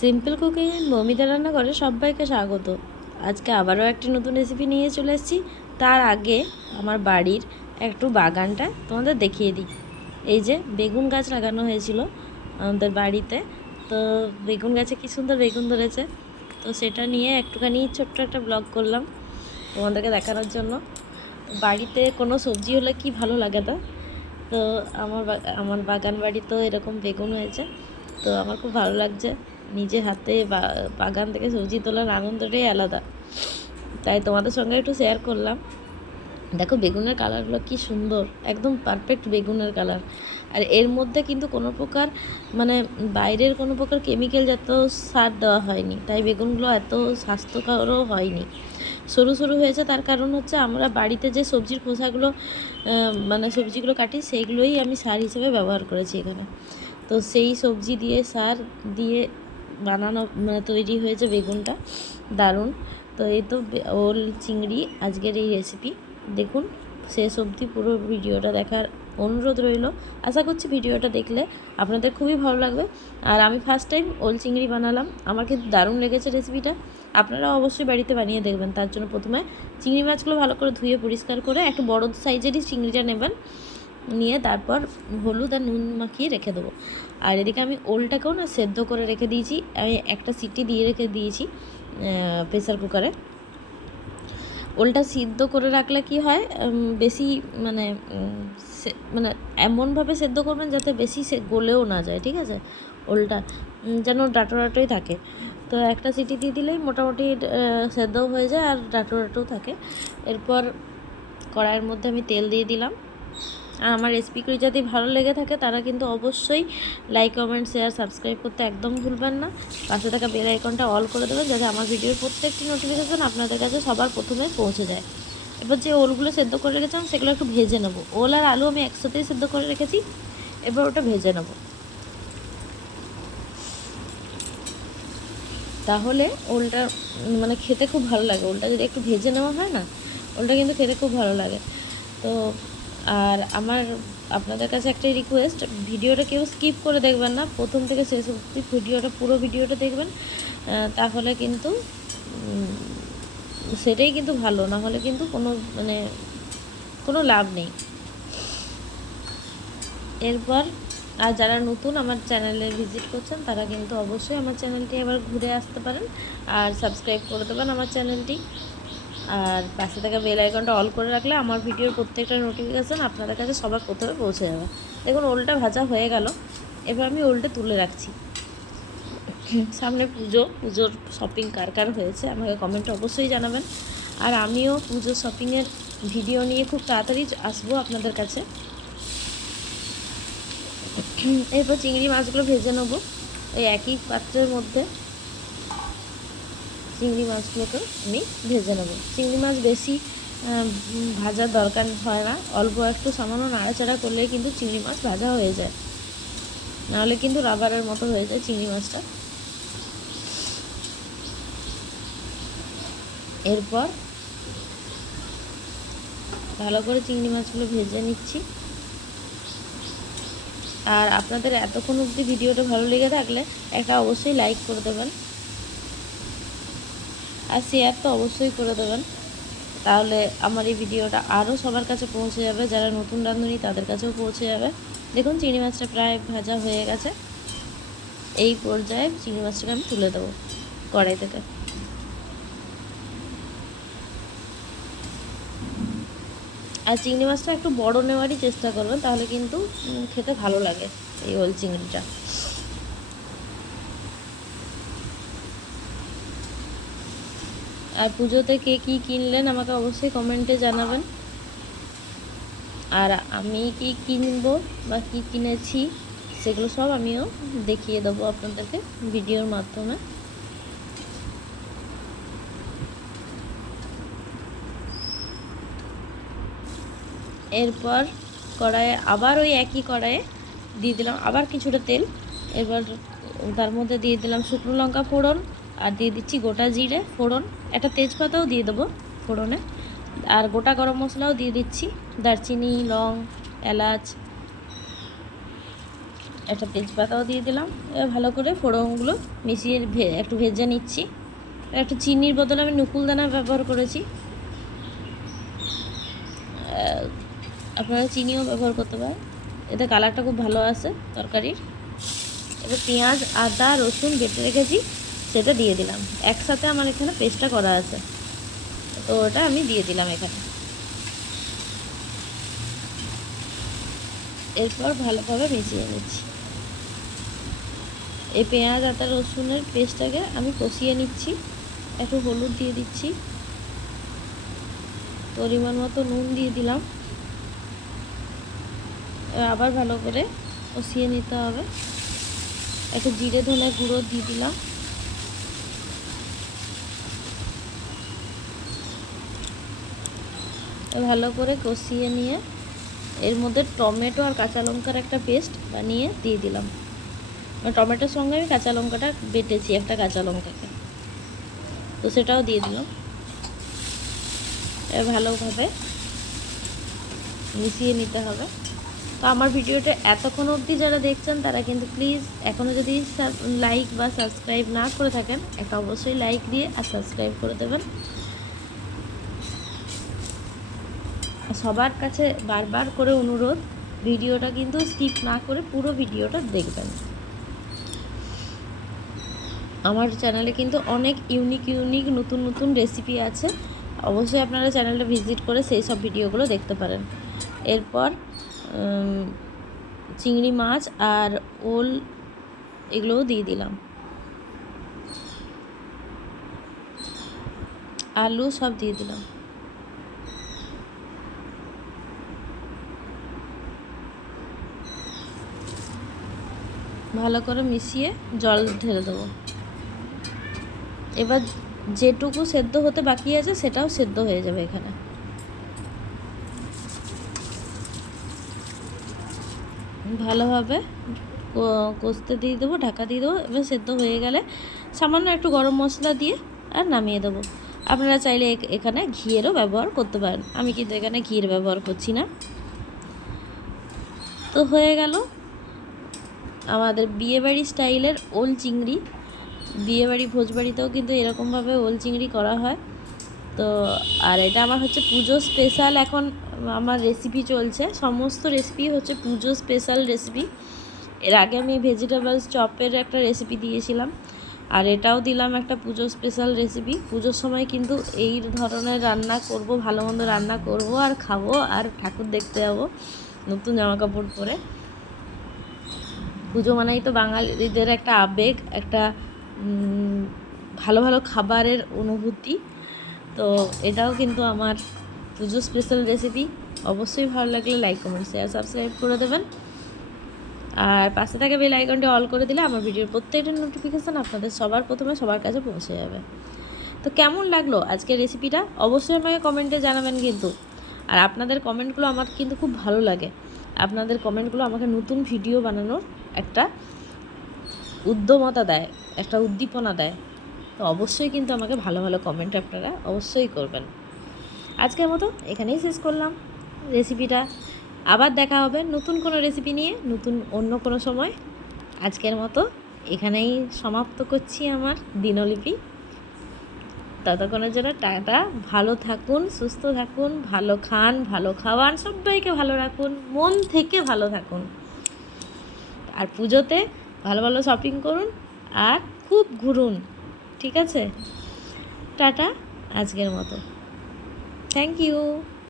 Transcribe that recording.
Simple cooking Moumita রান্নাঘরে সবাইকে স্বাগত। আজকে আবারও একটি নতুন রেসিপি নিয়ে চলে এসেছি। তার আগে আমার বাড়ির একটু বাগানটা তোমাদের দেখিয়ে দিই। এই যে বেগুন গাছ লাগানো হয়েছিল আমাদের বাড়িতে, তো বেগুন গাছে কি সুন্দর বেগুন ধরেছে। তো সেটা নিয়ে একটুখানি ছোট্ট একটা ব্লগ করলাম তোমাদেরকে দেখানোর জন্য। বাড়িতে কোনো সবজি হলে কি ভালো লাগে তা। তো আমার বাগান বাড়িতেও এরকম বেগুন হয়েছে, তো আমার খুব ভালো লাগছে। নিজে হাতে বাগান থেকে সবজি তোলার আনন্দটাই আলাদা, তাই তোমাদের সঙ্গে একটু শেয়ার করলাম। দেখো বেগুনের কালারগুলো কি সুন্দর, একদম পারফেক্ট বেগুনের কালার। আর এর মধ্যে কিন্তু কোনো প্রকার বাইরের কোনো প্রকার কেমিক্যাল জাতীয় সার দেওয়া হয়নি, তাই বেগুনগুলো এত স্বাস্থ্যকরও হয়নি। সরু সরু হয়েছে, তার কারণ হচ্ছে আমরা বাড়িতে যে সবজির খোসাগুলো সবজিগুলো কাটি, সেইগুলোই আমি সার হিসেবে ব্যবহার করেছি এখানে। তো সেই সবজি দিয়ে সার দিয়ে বানানো তৈরি হয়েছে বেগুনটা, দারুণ। তো এই তো ওল চিংড়ি আজকের এই রেসিপি। দেখুন শেষ অবধি পুরো ভিডিওটা দেখার অনুরোধ রইল। আশা করছি ভিডিওটা দেখলে আপনাদের খুবই ভালো লাগবে। আর আমি ফার্স্ট টাইম ওল চিংড়ি বানালাম, আমার কিন্তু দারুণ লেগেছে রেসিপিটা। আপনারাও অবশ্যই বাড়িতে বানিয়ে দেখবেন। তার জন্য প্রথমে চিংড়ি মাছগুলো ভালো করে ধুয়ে পরিষ্কার করে একটু বড় সাইজেরই চিংড়িটা নেবেন, নিয়ে তারপর হলুদ আর নুন মাখিয়ে রেখে দেবো। আর এদিকে আমি ওলটাকেও সেদ্ধ করে রেখে দিয়েছি। আমি একটা সিটি দিয়ে রেখে দিয়েছি প্রেসার কুকারে। ওলটা সিদ্ধ করে রাখলে কি হয়, বেশি এমনভাবে সেদ্ধ করবেন যাতে বেশি গলেও না যায়, ঠিক আছে। ওলটা যেন ডাঁটো ডাঁটোই থাকে। তো একটা সিটি দিয়ে দিলেই মোটামুটি সেদ্ধও হয়ে যায় আর ডাঁটো ডাঁটোও থাকে। এরপর কড়াইয়ের মধ্যে আমি তেল দিয়ে দিলাম। আর আমার রেসিপিগুলি যদি ভালো লেগে থাকে তারা কিন্তু অবশ্যই লাইক কমেন্ট শেয়ার সাবস্ক্রাইব করতে একদম ভুলবেন না। পাশে থাকা বেল আইকনটা অল করে দেবেন, যাতে আমার ভিডিওর প্রত্যেকটি নোটিফিকেশন আপনাদের কাছে সবার প্রথমে পৌঁছে যায়। এবার যে ওলগুলো সেদ্ধ করে রেখেছিলাম সেগুলো একটু ভেজে নেব। ওল আর আলু আমি একসাথেই সেদ্ধ করে রেখেছি, এবার ওটা ভেজে নেব। তাহলে ওলটা খেতে খুব ভালো লাগে। ওলটা যদি একটু ভেজে নেওয়া হয় না, ওলটা কিন্তু খেতে খুব ভালো লাগে। তো আর আপনাদের কাছে একটাই রিকোয়েস্ট, ভিডিওটা কেউ স্কিপ করে দেখবেন না, প্রথম থেকে শেষ অবধি পুরো ভিডিওটা দেখবেন। তাহলে কিন্তু সেটাই কিন্তু ভালো, না হলে কিন্তু কোনো লাভ নেই। এরপর আর যারা নতুন আমার চ্যানেলে ভিজিট করছেন তারা কিন্তু অবশ্যই আমার চ্যানেলটি এবার ঘুরে আসতে পারেন আর সাবস্ক্রাইব করে দেবেন আমার চ্যানেলটি। আর পাশে থাকা বেল আইকনটা অল করে রাখলে আমার ভিডিওর প্রত্যেকটা নোটিফিকেশান আপনাদের কাছে সবার প্রথমে পৌঁছে যাবে। দেখুন ওলটা ভাজা হয়ে গেল, এবার আমি ওলটা তুলে রাখছি। সামনে পুজোর শপিং কার কার হয়েছে আমাকে কমেন্টে অবশ্যই জানাবেন। আর আমিও পুজোর শপিংয়ের ভিডিও নিয়ে খুব তাড়াতাড়ি আসবো আপনাদের কাছে। এরপর চিংড়ি মাছগুলো ভেজে নেবো ওই একই পাত্রের মধ্যে। চিংড়ি মাছগুলোকে আমি ভেজে নেবো। চিংড়ি মাছ বেশি ভাজার দরকার হয় না, অল্প একটু সামান্য নাড়াচাড়া করলেই কিন্তু চিংড়ি মাছ ভাজা হয়ে যায়, নাহলে কিন্তু রাবারের মতো হয়ে যায় চিংড়ি মাছটা। এরপর ভালো করে চিংড়ি মাছগুলো ভেজে নিচ্ছি। আর আপনাদের এতক্ষণ অবধি ভিডিওটা ভালো লেগে থাকলে একটা অবশ্যই লাইক করে দেবেন আর শেয়ার তো অবশ্যই করে দেবেন, তাহলে আমার এই ভিডিওটা আরও সবার কাছে পৌঁছে যাবে। যারা নতুন রাঁধুনি তাদের কাছেও পৌঁছে যাবে। দেখুন চিংড়ি মাছটা প্রায় ভাজা হয়ে গেছে। এই পর্যায়ে চিংড়ি মাছটাকে আমি তুলে দেবো কড়াই থেকে। আর চিংড়ি মাছটা একটু বড় নেওয়ারই চেষ্টা করবেন, তাহলে কিন্তু খেতে ভালো লাগে এই ওল চিংড়িটা। আর পুজোতে কে কী কিনলেন আমাকে অবশ্যই কমেন্টে জানাবেন। আর আমি কি কিনবো বা কি কিনেছি সেগুলো সব আমিও দেখিয়ে দেবো আপনাদেরকে ভিডিওর মাধ্যমে। এরপর কড়াইয়ে আবার ওই একই কড়াইয়ে দিয়ে দিলাম আবার কিছুটা তেল। এবার তার মধ্যে দিয়ে দিলাম শুকনো লঙ্কা ফোড়ন, আর দিয়ে দিচ্ছি গোটা জিরে ফোড়ন, একটা তেজপাতাও দিয়ে দেবো ফোড়নে, আর গোটা গরম মশলাও দিয়ে দিচ্ছি, দারচিনি লং এলাচ একটা তেজপাতাও দিয়ে দিলাম। এবার ভালো করে ফোড়নগুলো মিশিয়ে একটু ভেজে নিচ্ছি। একটু চিনির বদলে আমি নুকুলদানা ব্যবহার করেছি, আপনারা চিনিও ব্যবহার করতে পারেন, এতে কালারটা খুব ভালো আসে তরকারির। এবার পেঁয়াজ, আদা, রসুন বেটে রেখেছি সেটা দিয়ে দিলাম। একসাথে আমার এখানে পেস্টটা করা আছে, তো ওটা আমি দিয়ে দিলাম এখানে। এরপর ভালোভাবে মিশিয়ে নিচ্ছি। এই পেঁয়াজ, আদা, রসুনের পেস্টটাকে আমি কষিয়ে নিচ্ছি। একটু হলুদ দিয়ে দিচ্ছি, পরিমাণ মতো নুন দিয়ে দিলাম। আবার ভালো করে কষিয়ে নিতে হবে। একটু জিরে ধনে গুঁড়ো দিয়ে দিলাম। ভালো করে কষিয়ে নিয়ে এর মধ্যে টমেটো আর কাঁচা লঙ্কার একটা পেস্ট বানিয়ে দিয়ে দিলাম। টমেটোর সঙ্গে আমি কাঁচা লঙ্কাটা বেটেছি, একটা কাঁচা লঙ্কাকে, তো সেটাও দিয়ে দিলাম। ভালোভাবে মিশিয়ে নিতে হবে। তো আমার ভিডিওটা এতক্ষণ অবধি যারা দেখছেন তারা কিন্তু প্লিজ এখনও যদি লাইক বা সাবস্ক্রাইব না করে থাকেন, একটা অবশ্যই লাইক দিয়ে আর সাবস্ক্রাইব করে দেবেন। সবার কাছে বারবার করে অনুরোধ, ভিডিওটা কিন্তু স্কিপ না করে পুরো ভিডিওটা দেখবেন। আমার চ্যানেলে কিন্তু অনেক ইউনিক নতুন নতুন রেসিপি আছে, অবশ্যই আপনারা চ্যানেলটা ভিজিট করে সেই সব ভিডিওগুলো দেখতে পারেন। এরপর চিংড়ি মাছ আর ওল এগুলোও দিয়ে দিলাম, আলু সব দিয়ে দিলাম। ভালো করে মিশিয়ে জল ঢেলে দেবো। এবার যেটুকু সেদ্ধ হতে বাকি আছে সেটাও সেদ্ধ হয়ে যাবে এখানে। ভালোভাবে কষতে দিয়ে দেবো, ঢাকা দিয়ে দেবো। এবার সেদ্ধ হয়ে গেলে সামান্য একটু গরম মশলা দিয়ে আর নামিয়ে দেবো। আপনারা চাইলে এখানে ঘিয়েরও ব্যবহার করতে পারেন, আমি কিন্তু এখানে ঘিয়ের ব্যবহার করছি না। তো হয়ে গেল আমাদের বিয়েবাড়ি স্টাইলের ওল চিংড়ি। বিয়েবাড়ি ভোজবাড়িতেও কিন্তু এরকমভাবে ওল চিংড়ি করা হয়। তো আর এটা আমার হচ্ছে পুজো স্পেশাল, এখন আমার রেসিপি চলছে, সমস্ত রেসিপি হচ্ছে পুজো স্পেশাল রেসিপি। এর আগে আমি ভেজিটেবলস চপের একটা রেসিপি দিয়েছিলাম, আর এটাও দিলাম একটা পুজো স্পেশাল রেসিপি। পুজোর সময় কিন্তু এই ধরনের রান্না করব, ভালো মন্দ রান্না করব আর খাবো আর ঠাকুর দেখতে যাবো নতুন জামাকাপড় পরে। পুজো মানেই তো বাঙালিদের একটা আবেগ, একটা ভালো ভালো খাবারের অনুভূতি। তো এটাও কিন্তু আমার পুজো স্পেশাল রেসিপি। অবশ্যই ভালো লাগলে লাইক, কমেন্ট, শেয়ার, সাবস্ক্রাইব করে দেবেন। আর পাশে থাকা বেল আইকনটি অল করে দিলে আমার ভিডিওর প্রত্যেকটা নোটিফিকেশান আপনাদের সবার প্রথমে সবার কাছে পৌঁছে যাবে। তো কেমন লাগলো আজকের রেসিপিটা অবশ্যই আমাকে কমেন্টে জানাবেন কিন্তু। আর আপনাদের কমেন্টগুলো আমার কিন্তু খুব ভালো লাগে, আপনাদের কমেন্টগুলো আমাকে নতুন ভিডিও বানানোর একটা উদ্যমতা দেয়, একটা উদ্দীপনা দেয়। তো অবশ্যই কিন্তু আমাকে ভালো ভালো কমেন্ট আপনারা অবশ্যই করবেন। আজকের মতো এখানেই শেষ করলাম রেসিপিটা। আবার দেখা হবে নতুন কোনো রেসিপি নিয়ে, নতুন অন্য কোনো সময়। আজকের মতো এখানেই সমাপ্ত করছি আমার দিনলিপি। ততক্ষণের জন্য টাটা, ভালো থাকুন, সুস্থ থাকুন, ভালো খান, ভালো খাওয়ান, সবাইকে ভালো রাখুন, মন থেকে ভালো থাকুন। আর পুজোতে ভালো ভালো শপিং করুন আর খুব ঘুরুন, ঠিক আছে? টাটা আজকের মতো, থ্যাংক ইউ।